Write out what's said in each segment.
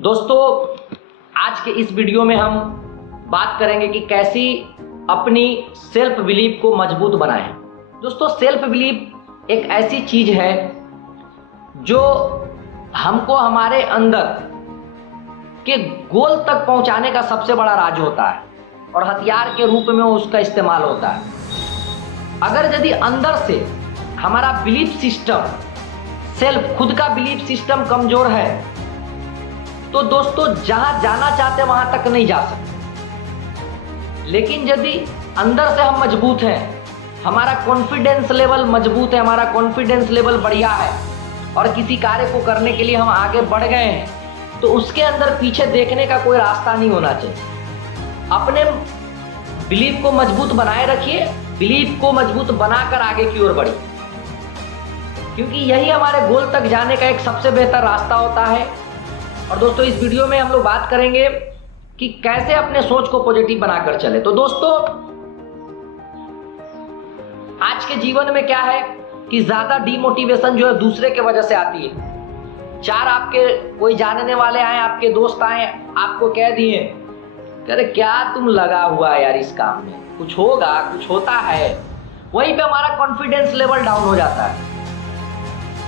दोस्तों, आज के इस वीडियो में हम बात करेंगे कि कैसी अपनी सेल्फ बिलीफ को मजबूत बनाएं। दोस्तों, सेल्फ बिलीफ एक ऐसी चीज है जो हमको हमारे अंदर के गोल तक पहुंचाने का सबसे बड़ा राज होता है और हथियार के रूप में उसका इस्तेमाल होता है। अगर यदि अंदर से हमारा बिलीफ सिस्टम, सेल्फ खुद का बिलीफ सिस्टम कमजोर है तो दोस्तों जहां जाना चाहते वहां तक नहीं जा सकते। लेकिन यदि अंदर से हम मजबूत हैं, हमारा कॉन्फिडेंस लेवल मजबूत है, हमारा कॉन्फिडेंस लेवल बढ़िया है और किसी कार्य को करने के लिए हम आगे बढ़ गए हैं, तो उसके अंदर पीछे देखने का कोई रास्ता नहीं होना चाहिए। अपने बिलीफ को मजबूत बनाए रखिए, बिलीफ को मजबूत बनाकर आगे की ओर बढ़िए, क्योंकि यही हमारे गोल तक जाने का एक सबसे बेहतर रास्ता होता है। और दोस्तों, इस वीडियो में हम लोग बात करेंगे कि कैसे अपने सोच को पॉजिटिव बनाकर चले। तो दोस्तों, आज के जीवन में क्या है कि ज्यादा डीमोटिवेशन जो है दूसरे के वजह से आती है। चार आपके कोई जानने वाले आए, आपके दोस्त आए, आपको कह दिए कह रहे क्या तुम लगा हुआ है यार इस काम में, कुछ होगा, कुछ होता है, वहीं पे हमारा कॉन्फिडेंस लेवल डाउन हो जाता है।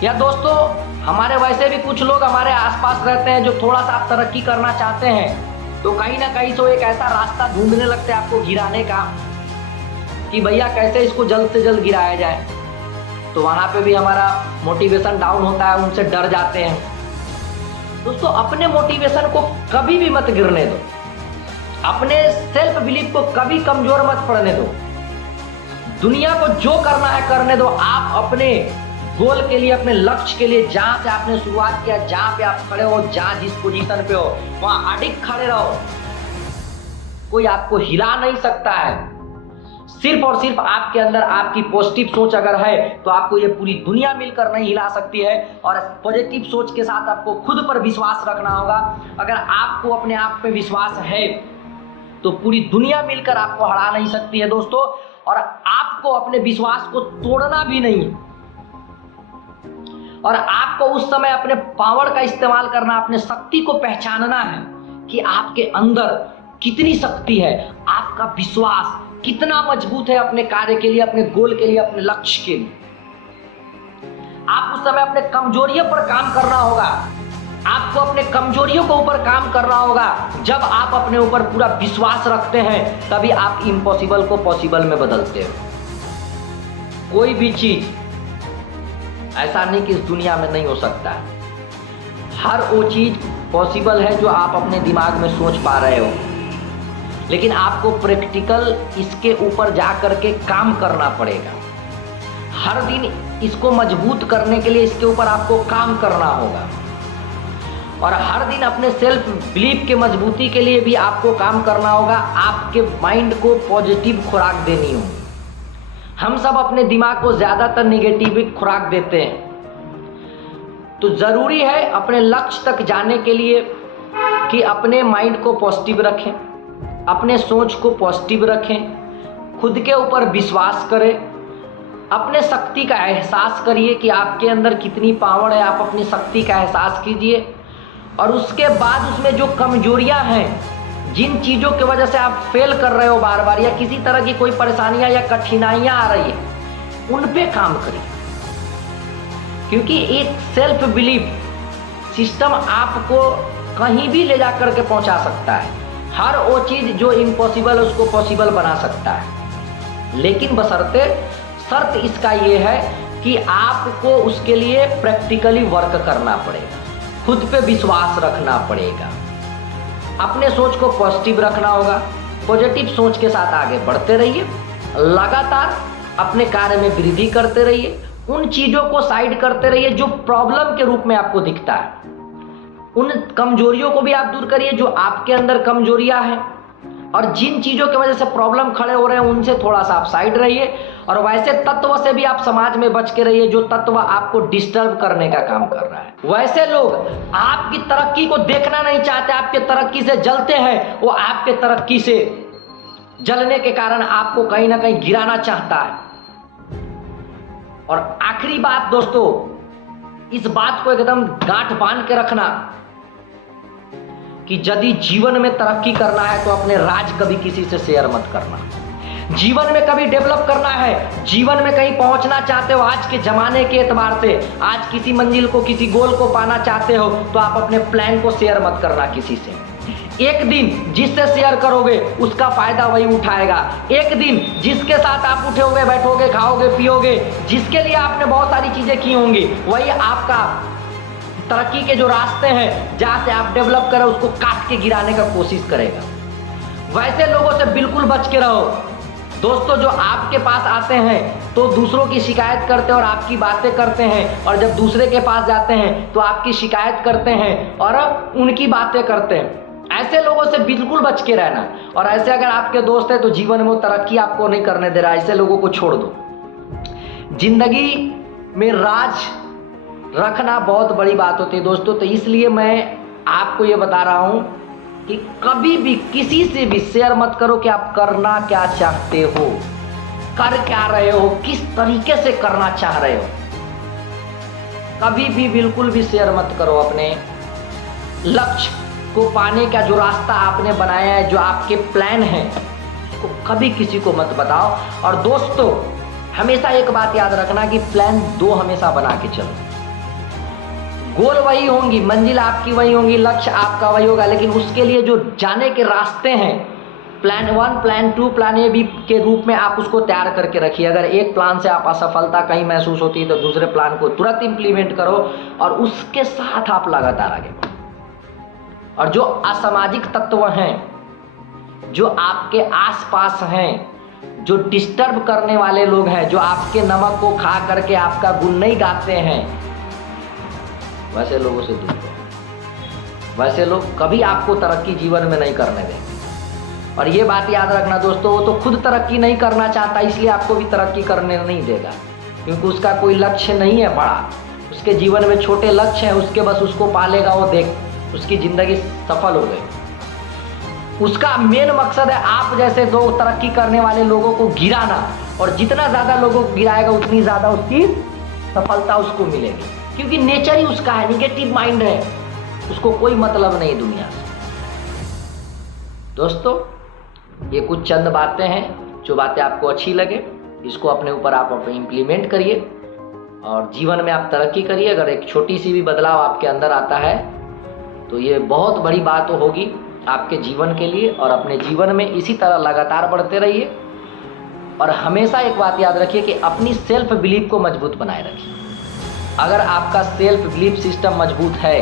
या दोस्तों, हमारे वैसे भी कुछ लोग हमारे आसपास रहते हैं जो थोड़ा सा आप तरक्की करना चाहते हैं तो कहीं ना कहीं तो एक ऐसा रास्ता ढूंढने लगते हैं आपको गिराने का कि भैया कैसे इसको जल्द से जल्द गिराया जाए। तो वहां पे भी हमारा मोटिवेशन डाउन होता है, उनसे डर जाते हैं। दोस्तों, अपने मोटिवेशन को कभी भी मत गिरने दो, अपने सेल्फ बिलीफ को कभी कमजोर मत पड़ने दो। दुनिया को जो करना है करने दो। आप अपने गोल के लिए, अपने लक्ष्य के लिए, जहां से आपने शुरुआत किया, जहां पे आप खड़े हो, जहां जिस पोजीशन पे हो वहां अडिग खड़े रहो। कोई आपको हिला नहीं सकता है। सिर्फ और सिर्फ आपके अंदर आपकी पॉजिटिव सोच अगर है तो आपको ये पूरी दुनिया मिलकर नहीं हिला सकती है। और पॉजिटिव सोच के साथ आपको खुद पर विश्वास रखना होगा। अगर आपको अपने आप पे विश्वास है तो पूरी दुनिया मिलकर आपको हरा नहीं सकती है दोस्तों। और आपको अपने विश्वास को तोड़ना भी नहीं है और आपको उस समय अपने पावर का इस्तेमाल करना, अपने शक्ति को पहचानना है कि आपके अंदर कितनी शक्ति है, आपका विश्वास कितना मजबूत है अपने कार्य के लिए, अपने गोल के लिए, अपने लक्ष्य के लिए। आप उस समय अपने कमजोरियों पर काम करना होगा। आपको अपने कमजोरियों के ऊपर काम करना होगा। जब आप अपने ऊपर पूरा विश्वास रखते हैं तभी आप इम्पॉसिबल को पॉसिबल में बदलते हो। कोई भी चीज ऐसा नहीं कि इस दुनिया में नहीं हो सकता है। हर वो चीज पॉसिबल है जो आप अपने दिमाग में सोच पा रहे हो, लेकिन आपको प्रैक्टिकल इसके ऊपर जा करके काम करना पड़ेगा। हर दिन इसको मजबूत करने के लिए इसके ऊपर आपको काम करना होगा और हर दिन अपने सेल्फ बिलीफ के मजबूती के लिए भी आपको काम करना होगा। आपके माइंड को पॉजिटिव खुराक देनी होगी। हम सब अपने दिमाग को ज्यादातर निगेटिव खुराक देते हैं। तो जरूरी है अपने लक्ष्य तक जाने के लिए कि अपने माइंड को पॉजिटिव रखें, अपने सोच को पॉजिटिव रखें, खुद के ऊपर विश्वास करें, अपने शक्ति का एहसास करिए कि आपके अंदर कितनी पावर है। आप अपनी शक्ति का एहसास कीजिए और उसके बाद उसमें जो कमजोरियां हैं, जिन चीजों की वजह से आप फेल कर रहे हो बार बार, या किसी तरह की कोई परेशानियां या कठिनाइयां आ रही है, उन पे काम करिए। क्योंकि एक सेल्फ बिलीफ सिस्टम आपको कहीं भी ले जाकर के पहुंचा सकता है। हर वो चीज जो इम्पॉसिबल है उसको पॉसिबल बना सकता है, लेकिन बशर्ते शर्त इसका ये है कि आपको उसके लिए प्रैक्टिकली वर्क करना पड़ेगा, खुद पे विश्वास रखना पड़ेगा, अपने सोच को पॉजिटिव रखना होगा। पॉजिटिव सोच के साथ आगे बढ़ते रहिए, लगातार अपने कार्य में वृद्धि करते रहिए, उन चीजों को साइड करते रहिए जो प्रॉब्लम के रूप में आपको दिखता है। उन कमजोरियों को भी आप दूर करिए जो आपके अंदर कमजोरियां हैं, और जिन चीजों की वजह से प्रॉब्लम खड़े हो रहे हैं उनसे थोड़ा सा आप साइड रहिए। और वैसे तत्व से भी आप समाज में बच के रहिए जो तत्व आपको डिस्टर्ब करने का काम कर रहा है। वैसे लोग आपकी तरक्की को देखना नहीं चाहते, आपके तरक्की से जलते हैं, वो आपके तरक्की से जलने के कारण आपको कहीं ना कहीं गिराना चाहता है। और आखिरी बात दोस्तों, इस बात को एकदम गांठ बांध के रखना कि यदि जीवन में तरक्की करना है तो अपने राज कभी किसी से शेयर मत करना। जीवन में कभी डेवलप करना है, जीवन में कहीं पहुंचना चाहते हो, आज के जमाने के एतबार से आज किसी मंजिल को, किसी गोल को पाना चाहते हो, तो आप अपने प्लान को शेयर मत करना किसी से। एक दिन जिससे शेयर करोगे उसका फायदा वही उठाएगा। एक दिन जिसके साथ आप उठोगे, बैठोगे, खाओगे, पियोगे, जिसके लिए आपने बहुत सारी चीजें की होंगी, वही आपका तरक्की के जो रास्ते हैं जहां से आप डेवलप करें उसको काट के गिराने का कोशिश करेगा। वैसे लोगों से बिल्कुल बच के रहो दोस्तों, जो आपके पास आते हैं तो दूसरों की शिकायत करते हैं और आपकी बातें करते हैं, और जब दूसरे के पास जाते हैं तो आपकी शिकायत करते हैं और उनकी बातें करते हैं। ऐसे लोगों से बिल्कुल बच के रहना। और ऐसे अगर आपके दोस्त हैं तो जीवन में वो तरक्की आपको नहीं करने दे रहा, ऐसे लोगों को छोड़ दो। जिंदगी में राज रखना बहुत बड़ी बात होती है दोस्तों, तो इसलिए मैं आपको ये बता रहा हूं कि कभी भी किसी से भी शेयर मत करो कि आप करना क्या चाहते हो, कर क्या रहे हो, किस तरीके से करना चाह रहे हो। कभी भी बिल्कुल भी शेयर मत करो अपने लक्ष्य को पाने का जो रास्ता आपने बनाया है, जो आपके प्लान हैं, उसको कभी किसी को मत बताओ। और दोस्तों हमेशा एक बात याद रखना कि प्लान 2 हमेशा बना के चलो। गोल वही होंगी, मंजिल आपकी वही होंगी, लक्ष्य आपका वही होगा, लेकिन उसके लिए जो जाने के रास्ते हैं, plan 1, plan 2, plan A B के रूप में आप उसको तैयार करके रखिए। अगर एक प्लान से आप असफलता कहीं महसूस होती है तो दूसरे प्लान को तुरंत इंप्लीमेंट करो और उसके साथ आप लगातार आगे बढ़ो। और जो असामाजिक तत्व हैं, जो आपके आसपास हैं, जो डिस्टर्ब करने वाले लोग हैं, जो आपके नमक को खा करके आपका गुण नहीं गाते हैं, वैसे लोगों से दूर रहो। वैसे लोग कभी आपको तरक्की जीवन में नहीं करने देंगे। और ये बात याद रखना दोस्तों, वो तो खुद तरक्की नहीं करना चाहता, इसलिए आपको भी तरक्की करने नहीं देगा, क्योंकि उसका कोई लक्ष्य नहीं है बड़ा। उसके जीवन में छोटे लक्ष्य हैं, उसके बस उसको पालेगा, वो देख उसकी जिंदगी सफल हो गई। उसका मेन मकसद है आप जैसे लोग तरक्की करने वाले लोगों को गिराना, और जितना ज्यादा लोगों को गिराएगा उतनी ज्यादा उसकी सफलता उसको मिलेगी, क्योंकि नेचर ही उसका है, निगेटिव माइंड है, उसको कोई मतलब नहीं दुनिया से। दोस्तों ये कुछ चंद बातें हैं, जो बातें आपको अच्छी लगे इसको अपने ऊपर आप इम्प्लीमेंट करिए और जीवन में आप तरक्की करिए। अगर एक छोटी सी भी बदलाव आपके अंदर आता है तो ये बहुत बड़ी बात होगी आपके जीवन के लिए। और अपने जीवन में इसी तरह लगातार बढ़ते रहिए। और हमेशा एक बात याद रखिए कि अपनी सेल्फ बिलीफ को मजबूत बनाए रखिए। अगर आपका सेल्फ बिलीफ सिस्टम मजबूत है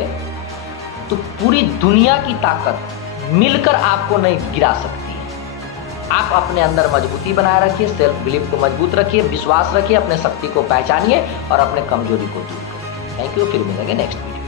तो पूरी दुनिया की ताकत मिलकर आपको नहीं गिरा सकती है। आप अपने अंदर मजबूती बनाए रखिए, सेल्फ बिलीफ को मजबूत रखिए, विश्वास रखिए, अपने शक्ति को पहचानिए और अपने कमजोरी को दूर करिए। थैंक यू, फिर मिलेंगे नेक्स्ट वीडियो।